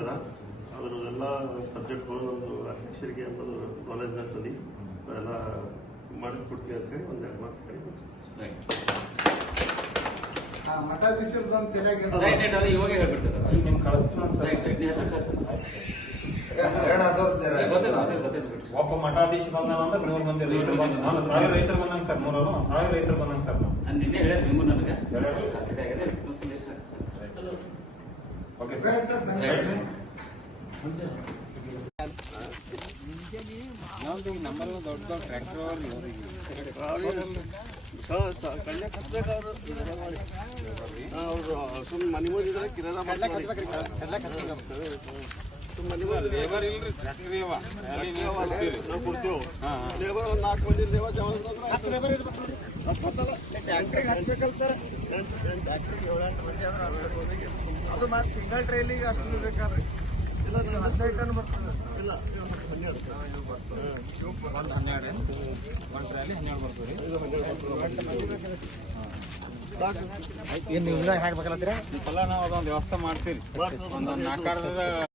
ಇದ್ದಾರ ಅದರದೆಲ್ಲ ಸಬ್ಜೆಕ್ಟ್ಗಳು ಒಂದು ಅಧ್ಯಕ್ಷರಿಗೆ ಅನ್ನೋದು ನಾಲೆಜ್ ಆಗ್ತದೆ. ಸೊ ಎಲ್ಲ ಮಾಡಿಕೊಡ್ತೀವಿ ಅಂತ ಹೇಳಿ ಒಂದೆರಡು ಮಾತು ಹೇಳಿ ಇವಾಗ ಒಬ್ಬ ಮಠಾಧೀಶ ಬಂದ್ರೆ 100 ಮಂದಿ ರೈತರು ಬಂದ 1000 ರೈತರು ಬಂದಂಗ ಸರ್ 1000 ರೈತರು ಬಂದಂಗ ಸರ್ ನಾನು ನಿನ್ನೆ ಹೇಳ್ಯಾರ ನಿಮ್ಮ ನನಗೆ ಓಕೆ ಸರ್ ನಮ್ಮಲ್ಲಿ ದೊಡ್ಡ ದೊಡ್ಡ ಟ್ರ್ಯಾಕ್ಟರ್ ಕಳ್ಯಾಕ್ ಹಚ್ಬೇಕಾದ್ರು ಅವ್ರು ಸುಮ್ಮನೆ ಮನೆ ಮುಂದಿದ್ರೆ ಕಿರಾಣ ಲೇಬರ್ ಇಲ್ರಿ ಟ್ರ್ಯಾಕ್ಟರ್ ನಾವು ಕೊಡ್ತೇವೆ. ಲೇಬರ್ ಒಂದು 4 ಮಂದಿ ಲೇಬರ್ ಹಚ್ಬೇಕಲ್ಲ ಸರ್. ಅದು ಮತ್ತೆ ಸಿಂಗಲ್ ಟ್ರೈಲಿಗೆ ಅಷ್ಟು ಬೇಕಾದ್ರೆ ಇಲ್ಲ 15 ಟನ್ ಬರ್ತದೆ. ಇಲ್ಲ 12 ಒಂದು ಟ್ರಾಲಿ 12 ಬರ್ತದೆ. ಏನು ನೀವು ಹಾಕ್ಬೇಕಲ್ಲ ಈ ಸಲ ನಾವು ಅದೊಂದು ವ್ಯವಸ್ಥೆ ಮಾಡ್ತೀರಿ. ಒಂದು 4